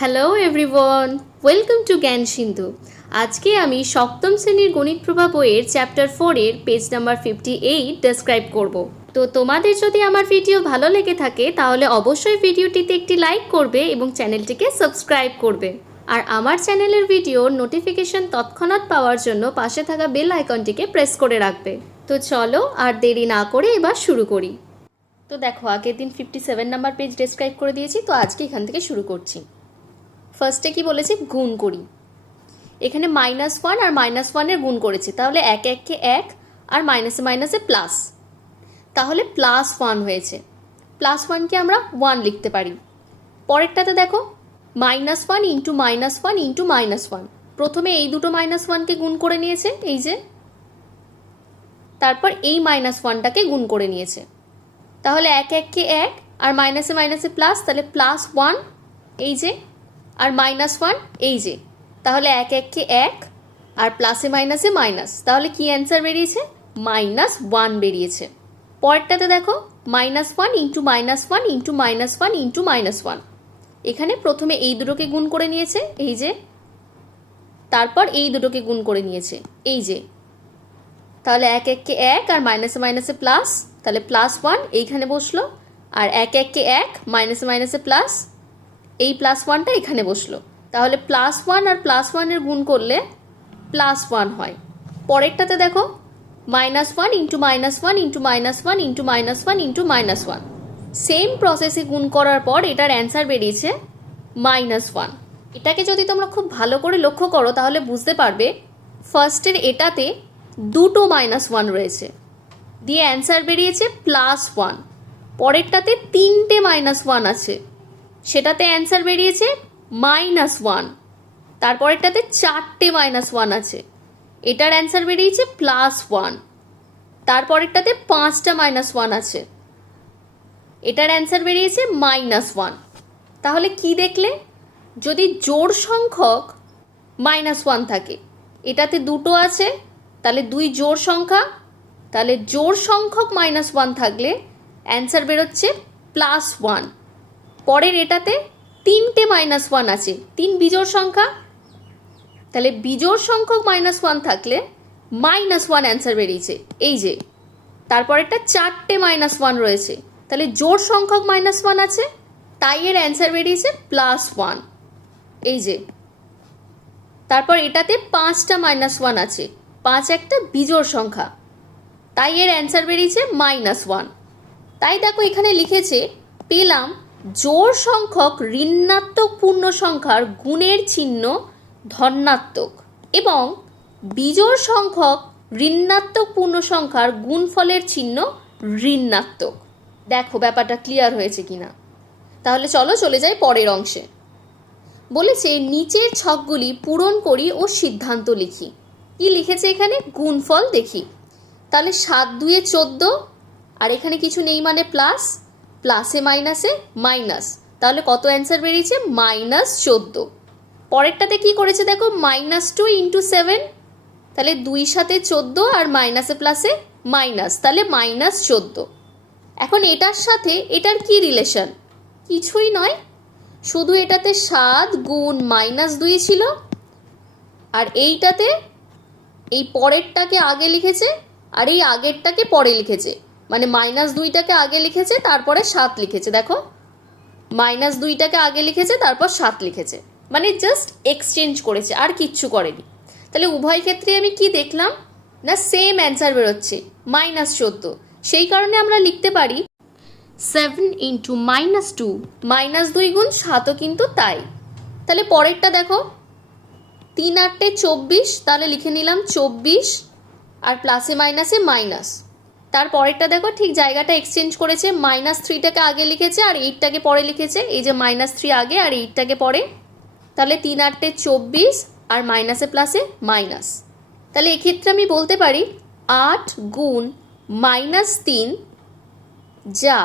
Hello everyone welcome to জ্ঞান সিন্ধু আজকে আমি সপ্তম শ্রেণির গণিত প্রভা বইয়ের চ্যাপ্টার ফোরের page number fifty eight describe করব। তো তোমাদের যদি আমার ভিডিও ভালো লেগে থাকে, তাহলে অবশ্যই ভিডিওটিতে একটি লাইক করবে এবং চ্যানেলটিকে সাবস্ক্রাইব করবে। আর আমার চ্যানেলের ভিডিওর নোটিফিকেশন তৎক্ষণাৎ পাওয়ার জন্য পাশে থাকা বেল আইকনটিকে প্রেস করে রাখবে। তো চলো আর দেরি না করে এবার শুরু করি। তো দেখো, আগের দিন fifty seven number page describe করে দিয়েছি, তো আজকে এখান থেকে শুরু করছি। ফার্স্টে কি বলেছে? গুণ করি। এখানে মাইনাস ওয়ান আর মাইনাস ওয়ানের গুণ করেছে। তাহলে এক এককে এক আর মাইনাসে মাইনাসে প্লাস তাহলে প্লাস ওয়ান হয়েছে। প্লাস ওয়ানকে আমরা ওয়ান লিখতে পারি। পরেরটাতে দেখো minus one into minus one into minus one প্রথমে এই দুটো মাইনাস ওয়ানকে গুণ করে নিয়েছে, এই যে। তারপর এই মাইনাস ওয়ানটাকে গুণ করে নিয়েছে। তাহলে এক এককে এক আর মাইনাসে মাইনাসে প্লাস তাহলে প্লাস ওয়ান এই যে। আর মাইনাস ওয়ান এই যে। তাহলে এক এককে এক, আর প্লাসে মাইনাসে মাইনাস তাহলে কি অ্যান্সার বেরিয়েছে? মাইনাস ওয়ান বেরিয়েছে। পরেরটাতে দেখো minus one into minus one into minus one into minus one এখানে প্রথমে এই দুটোকে গুণ করে নিয়েছে, এই যে। তারপর এই দুটোকে গুণ করে নিয়েছে, এই যে। তাহলে এক এককে এক, আর মাইনাসে মাইনাসে প্লাস তাহলে প্লাস ওয়ান এইখানে বসল। আর এক এককে এক মাইনাসে মাইনাসে প্লাস এই প্লাস ওয়ানটা এখানে বসল। তাহলে প্লাস ওয়ান আর প্লাস ওয়ানের গুণ করলে প্লাস ওয়ান হয়। পরেরটাতে দেখো minus one into minus one into minus one into minus one into minus one same প্রসেসে গুণ করার পর এটার অ্যান্সার বেরিয়েছে মাইনাস ওয়ান এটাকে যদি তোমরা খুব ভালো করে লক্ষ্য করো, তাহলে বুঝতে পারবে ফার্স্টের এটাতে দুটো মাইনাস ওয়ান রয়েছে। দিয়ে অ্যান্সার বেরিয়েছে প্লাস ওয়ান পরেরটাতে তিনটে মাইনাস ওয়ান আছে। সেটাতে অ্যান্সার বেরিয়েছে মাইনাস ওয়ান তারপরেরটাতে চারটে মাইনাস ওয়ান আছে। এটার অ্যান্সার বেরিয়েছে প্লাস ওয়ান তারপরেরটাতে পাঁচটা মাইনাস ওয়ান আছে। এটার অ্যান্সার বেরিয়েছে মাইনাস ওয়ান তাহলে কি দেখলে? যদি জোড় সংখ্যক মাইনাস ওয়ান থাকে, এটাতে দুটো আছে, তাহলে দুই জোড় সংখ্যা। তাহলে জোড় সংখ্যক মাইনাস ওয়ান থাকলে অ্যান্সার বেরোচ্ছে প্লাস ওয়ান পরের এটাতে তিনটে মাইনাস ওয়ান আছে। তিন বিজোড় সংখ্যা। তাহলে বিজোড় সংখ্যক মাইনাস ওয়ান থাকলে মাইনাস ওয়ান অ্যান্সার বেরিয়েছে। এই যে, তারপর তারপরেরটা চারটে মাইনাস ওয়ান রয়েছে। তাহলে জোড় সংখ্যক মাইনাস ওয়ান আছে, তাই এর অ্যান্সার বেরিয়েছে প্লাস ওয়ান এই যে, তারপর এটাতে পাঁচটা মাইনাস ওয়ান আছে। পাঁচ একটা বিজোড় সংখ্যা। তাই এর অ্যান্সার বেরিয়েছে মাইনাস ওয়ান তাই দেখো এখানে লিখেছে, পেলাম জোড় সংখ্যক ঋণাত্মক পূর্ণ সংখ্যার গুণের চিহ্ন ধনাত্মক এবং বিজোড় সংখ্যক ঋণাত্মক পূর্ণ সংখ্যার গুণফলের চিহ্ন ঋণাত্মক। দেখো ব্যাপারটা ক্লিয়ার হয়েছে কিনা। তাহলে চলো চলে যাই পরের অংশে। বলেছে, নিচের ছকগুলি পূরণ করি ও সিদ্ধান্ত লিখি। কি লিখেছে এখানে? গুণফল দেখি। তাহলে সাত দুয়ে চোদ্দ, আর এখানে কিছু নেই মানে প্লাস প্লাসে মাইনাসে মাইনাস তাহলে কত অ্যান্সার বেরিয়েছে? মাইনাস চোদ্দ। পরেরটাতে কি করেছে দেখো? মাইনাস টু ইন্টু সেভেন তাহলে দুই সাথে চোদ্দ আর মাইনাসে প্লাসে মাইনাস তাহলে মাইনাস চোদ্দ। এখন এটার সাথে এটার কি রিলেশন কিছুই নয়। শুধু এটাতে সাত গুণ মাইনাস দুই ছিল। আর এইটাতে এই পরেরটাকে আগে লিখেছে, আর এই আগেরটাকে পরে লিখেছে। মানে মাইনাস দুইটাকে আগে লিখেছে, তারপরে সাত লিখেছে, দেখো। মাইনাস দুইটাকে আগে লিখেছে, তারপর সাত লিখেছে। মানে জাস্ট এক্সচেঞ্জ করেছে, আর কিচ্ছু করেনি। তাহলে উভয় ক্ষেত্রে আমি কি দেখলাম? না সেম অ্যান্সার বেরোচ্ছে মাইনাস চোদ্দ। সেই কারণে আমরা লিখতে পারি seven into minus two minus দুই গুণ সাতও কিন্তু তাই। তাহলে পরেরটা দেখো, তিন আটটে চব্বিশ, তাহলে লিখে নিলাম চব্বিশ, আর প্লাসে মাইনাসে মাইনাস তার পরেরটা দেখো, ঠিক জায়গাটা এক্সচেঞ্জ করেছে মাইনাস থ্রিটাকে আগে লিখেছে আর এইটটাকে পরে লিখেছে। এই যে মাইনাস থ্রি আগে আর এইটটাকে পরে। তাহলে তিন আটটে চব্বিশ আর মাইনাসে প্লাসে মাইনাস তাহলে এক্ষেত্রে আমি বলতে পারি, আট গুণ মাইনাস তিন যা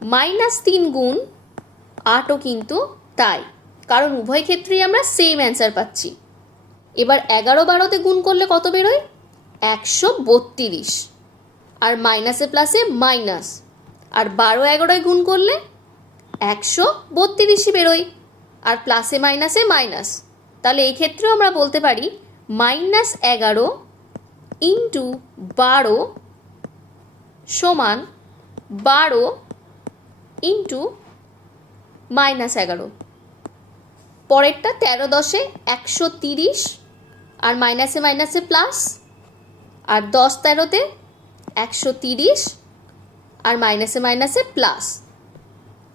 মাইনাস তিন গুণ আটও কিন্তু তাই। কারণ উভয় ক্ষেত্রেই আমরা সেম অ্যান্সার পাচ্ছি। এবার এগারো বারোতে গুণ করলে কত বেরোয়? একশো বত্রিশ। আর মাইনাসে প্লাসে মাইনাস। আর বারো এগারোয় গুণ করলে একশো বত্রিশই বেরোয়। আর প্লাসে মাইনাসে মাইনাস। তাহলে এই ক্ষেত্রেও আমরা বলতে পারি মাইনাস এগারো ইন্টু বারো সমান বারো ইন্টু মাইনাস এগারো। পরেরটা তেরো দশে একশো তিরিশ। আর মাইনাসে মাইনাসে প্লাস আর দশ তেরোতে একশো তিরিশ আর মাইনাসে মাইনাসে প্লাস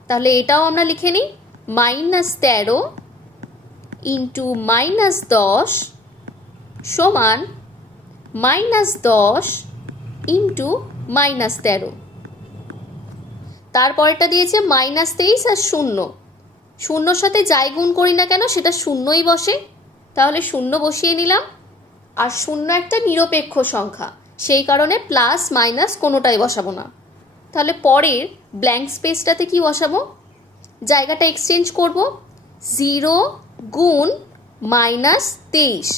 তাহলে এটাও আমরা লিখে নিই মাইনাস তেরো ইন্টু মাইনাস দশ সমান মাইনাস দশ ইন্টু মাইনাস তেরো। তারপরেরটা দিয়েছে মাইনাস তেইশ আর শূন্য। শূন্যর সাথে যাই গুণ করি না কেন, সেটা শূন্যই বসে। তাহলে শূন্য বসিয়ে নিলাম। আর শূন্য একটা নিরপেক্ষ সংখ্যা। সেই কারণে প্লাস মাইনাস কোনোটাই বসাবো না। তাহলে পরের ব্ল্যাঙ্ক স্পেসটাতে কি বসাবো? জায়গাটা এক্সচেঞ্জ করব। জিরো গুণ মাইনাস তেইশ।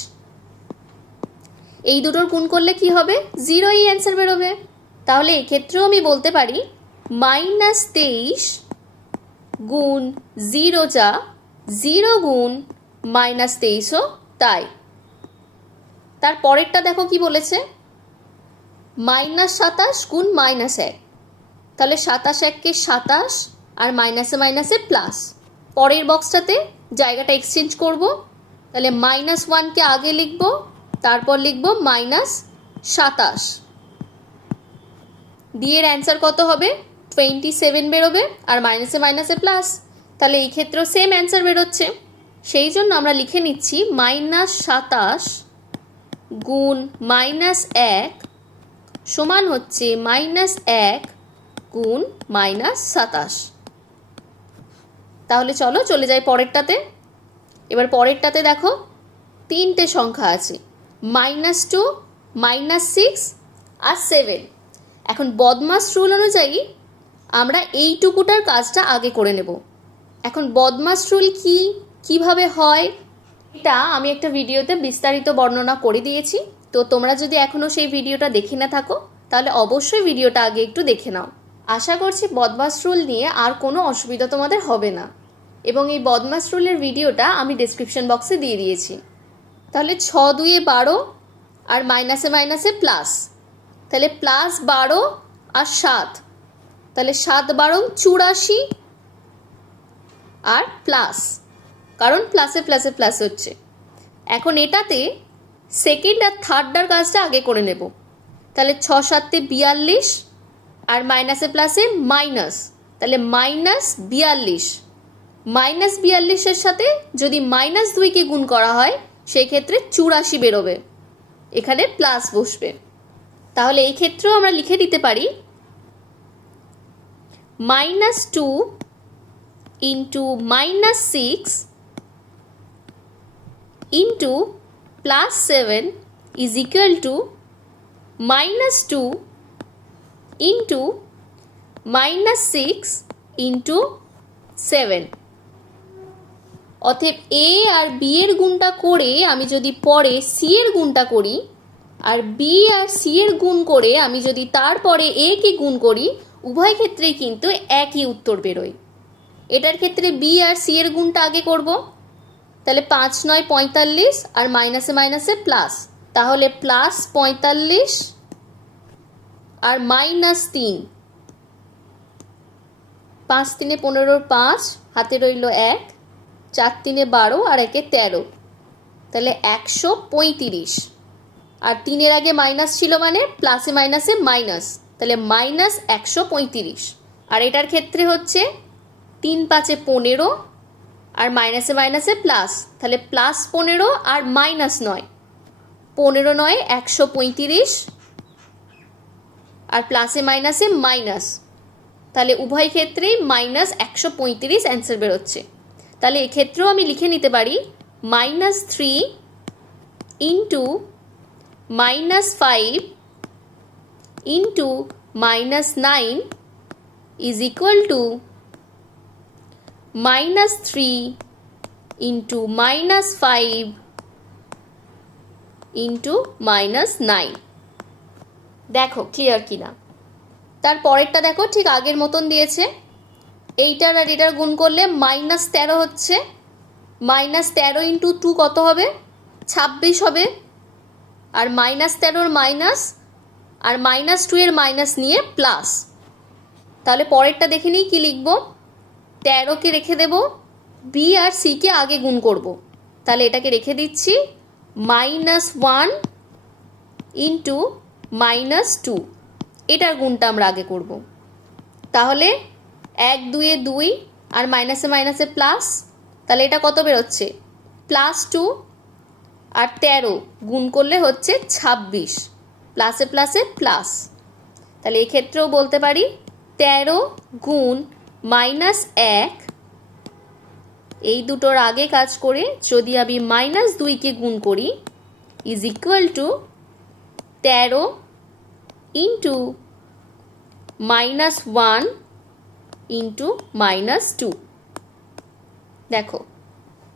এই দুটোর গুণ করলে কি হবে? জিরোই অ্যান্সার বেরোবে। তাহলে এক্ষেত্রেও আমি বলতে পারি মাইনাস তেইশ গুণ জিরো যা জিরো গুণ মাইনাস তেইশও তাই। তার পরেরটা দেখো কি বলেছে? মাইনাস সাতাশ গুণ মাইনাস এক। তাহলে সাতাশ এককে সাতাশ আর মাইনাসে মাইনাসে প্লাস পরের বক্সটাতে জায়গাটা এক্সচেঞ্জ করব। তাহলে মাইনাস ওয়ানকে আগে লিখব, তারপর লিখব মাইনাস সাতাশ। দিয়ে এর অ্যান্সার কত হবে? টোয়েন্টি সেভেন বেরোবে আর মাইনাসে মাইনাসে প্লাস তাহলে এই ক্ষেত্রেও সেম অ্যান্সার বেরোচ্ছে। সেই জন্য আমরা লিখে নিচ্ছি মাইনাস সাতাশ গুণ মাইনাস এক সমান হচ্ছে মাইনাস এক গুণ মাইনাস সাতাশ। তাহলে চলো চলে যাই পরেরটাতে। এবার পরেরটাতে দেখো তিনটে সংখ্যা আছে, মাইনাস টু, মাইনাস সিক্স আর সেভেন। এখন বদমাস রুল অনুযায়ী আমরা এইটুকুটার কাজটা আগে করে নেব। এখন বদমাস রুল কি? কীভাবে হয়? এটা আমি একটা ভিডিওতে বিস্তারিত বর্ণনা করে দিয়েছি। তো তোমরা যদি এখনও সেই ভিডিওটা দেখে না থাকো, তাহলে অবশ্যই ভিডিওটা আগে একটু দেখে নাও। আশা করছি বদমাস রুল নিয়ে আর কোনো অসুবিধা তোমাদের হবে না। এবং এই বদমাস রুলের ভিডিওটা আমি ডিসক্রিপশন বক্সে দিয়ে দিয়েছি। তাহলে ছ, দুয়ে বারো আর মাইনাসে মাইনাসে প্লাস তাহলে প্লাস বারো আর সাত। তাহলে সাত বারো চুরাশি আর প্লাস কারণ প্লাসে প্লাসে প্লাস হচ্ছে। এখন এটাতে সেকেন্ড আর থার্ডটার কাজটা আগে করে নেব। তাহলে ছ সাতে বিয়াল্লিশ আর মাইনাসে প্লাসে মাইনাস তাহলে মাইনাস বিয়াল্লিশ। মাইনাস বিয়াল্লিশের সাথে যদি মাইনাস দুইকে গুণ করা হয় সেই ক্ষেত্রে চুরাশি বেরোবে। এখানে প্লাস বসবে। তাহলে এই ক্ষেত্রেও আমরা লিখে দিতে পারি minus two into minus six into plus seven is equal to minus two into minus six into seven অতএব এ আর বি এর গুণটা করে আমি যদি পরে সি এর গুণটা করি, আর বি আর সি এর গুণ করে আমি যদি তারপরে এ কে গুণ করি, উভয় ক্ষেত্রেই কিন্তু একই উত্তর বেরোয়। এটার ক্ষেত্রে বি আর সি এর গুণটা আগে করব। তাহলে পাঁচ নয় পঁয়তাল্লিশ আর মাইনাসে মাইনাসে প্লাস তাহলে প্লাস পঁয়তাল্লিশ আর মাইনাস তিন। পাঁচ তিনে পনেরোর পাঁচ, হাতে রইল এক। চার তিনে বারো আর একে তেরো। তাহলে একশো পঁয়ত্রিশ। আর তিনের আগে মাইনাস ছিল মানে প্লাসে মাইনাসে মাইনাস তাহলে মাইনাস একশো পঁয়ত্রিশ। আর এটার ক্ষেত্রে হচ্ছে তিন পাঁচে পনেরো আর মাইনাসে মাইনাসে প্লাস তাহলে প্লাস পনেরো আর মাইনাস নয়। পনেরো নয়, একশো পঁয়ত্রিশ। আর প্লাসে মাইনাসে মাইনাস তাহলে উভয় ক্ষেত্রেই মাইনাস একশো পঁয়ত্রিশ অ্যান্সার বেরোচ্ছে। তাহলে এক্ষেত্রেও আমি লিখে নিতে পারি minus three into minus five into minus nine is equal to minus three into minus five into minus nine দেখো ক্লিয়ার কিনা? তার পরেরটা দেখো, ঠিক আগের মতন দিয়েছে। এইটার আর এটার গুণ করলে মাইনাস তেরো হচ্ছে। মাইনাস তেরো ইন্টু টু কত হবে? ছাব্বিশ হবে। আর মাইনাস তেরোর মাইনাস আর মাইনাস টু এর মাইনাস নিয়ে প্লাস তাহলে পরেরটা দেখে নিই কী লিখব। তেরোকে রেখে দেব বি আর সিকে আগে গুণ করব। তাহলে এটাকে রেখে দিচ্ছি minus one into minus two এটার গুণটা আমরা আগে করব। তাহলে এক, দুয়ে দুই আর মাইনাসে মাইনাসে প্লাস তাহলে এটা কত বেরোচ্ছে? প্লাস টু আর তেরো গুণ করলে হচ্ছে ছাব্বিশ। প্লাসে প্লাসে প্লাস তাহলে এক্ষেত্রেও বলতে পারি, তেরো গুণ মাইনাস এক, এই দুটোর আগে কাজ করে যদি আমি মাইনাস দুইকে গুণ করি ইজ ইকুয়াল টু তেরো into minus one into minus two. দেখো,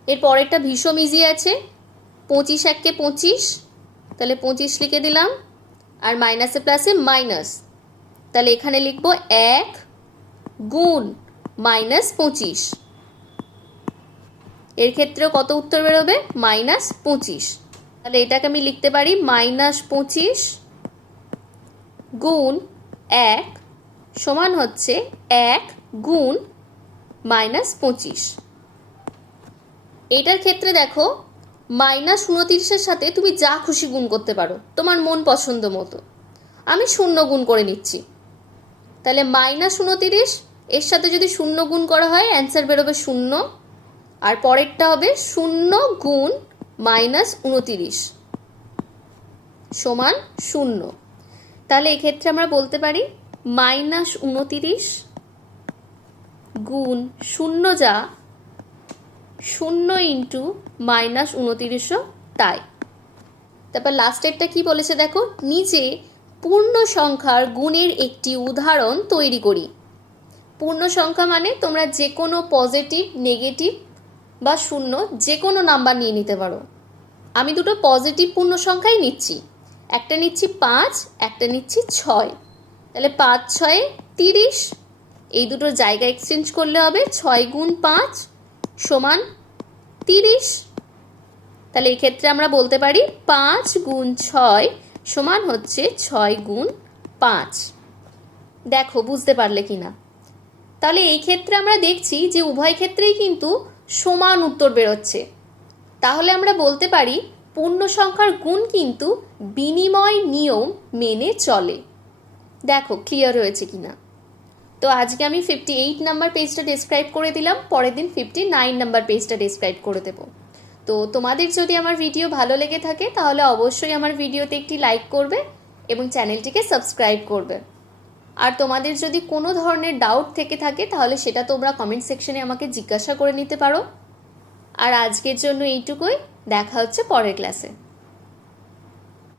এর পরেরটা ভীষণ ইজি আছে। পঁচিশ এককে পঁচিশ, তাহলে পঁচিশ লিখে দিলাম। আর মাইনাসে প্লাসে মাইনাস তাহলে এখানে লিখব এক গুণ মাইনাস পঁচিশ। এর ক্ষেত্রেও কত উত্তর বেরোবে? মাইনাস পঁচিশ। তাহলে এটাকে আমি লিখতে পারি মাইনাস পঁচিশ গুণ এক সমান হচ্ছে এক গুণ মাইনাস পঁচিশ। এটার ক্ষেত্রে দেখো, মাইনাস উনতিরিশের সাথে তুমি যা খুশি গুণ করতে পারো, তোমার মন পছন্দ মতো। আমি শূন্য গুণ করে নিচ্ছি। তাহলে মাইনাস উনতিরিশ এর সাথে যদি শূন্য গুণ করা হয় অ্যান্সার বেরোবে শূন্য। আর পরেরটা হবে শূন্য গুণ মাইনাস উনতিরিশ সমান শূন্য। তাহলে এক্ষেত্রে আমরা বলতে পারি মাইনাস উনতিরিশ গুণ শূন্য যা শূন্য ইন্টু মাইনাস উনতিরিশও তাই। তারপর লাস্টেরটা কি বলেছে দেখো? নিচে পূর্ণ সংখ্যার গুণের একটি উদাহরণ তৈরি করি। পূর্ণ সংখ্যা মানে তোমরা যে কোনো পজিটিভ নেগেটিভ বা শূন্য যে কোনো নাম্বার নিয়ে নিতে পারো। আমি দুটো পজিটিভ পূর্ণ সংখ্যাই নিচ্ছি। একটা নিচ্ছি পাঁচ, একটা নিচ্ছি ছয়। তাহলে পাঁচ, ছয়ে তিরিশ। এই দুটোর জায়গা এক্সচেঞ্জ করলে হবে ছয় গুণ পাঁচ সমান তিরিশ। তাহলে এই ক্ষেত্রে আমরা বলতে পারি পাঁচ গুণ ছয় সমান হচ্ছে ছয় গুণ পাঁচ। দেখো, বুঝতে পারলে কি না তাহলে এই ক্ষেত্রে আমরা দেখছি যে উভয় ক্ষেত্রেই কিন্তু সমান উত্তর বেরোচ্ছে। তাহলে আমরা বলতে পারি, পূর্ণ সংখ্যার গুণ কিন্তু বিনিময় নিয়ম মেনে চলে। দেখো ক্লিয়ার হয়েছে কি না তো আজকে আমি ফিফটি এইট নাম্বার পেজটা ডিসক্রাইব করে দিলাম, পরের দিন ফিফটি নাইন নাম্বার পেজটা ডিসক্রাইব করে দেব। তো তোমাদের যদি আমার ভিডিও ভালো লেগে থাকে, তাহলে অবশ্যই আমার ভিডিওতে একটি লাইক করবে এবং চ্যানেলটিকে সাবস্ক্রাইব করবে। আর তোমাদের যদি কোনো ধরনের ডাউট থেকে থাকে, তাহলে সেটা তোমরা কমেন্ট সেকশনে আমাকে জিজ্ঞাসা করে নিতে পারো। আর আজকের জন্য এইটুকুই। দেখা হচ্ছে পরের ক্লাসে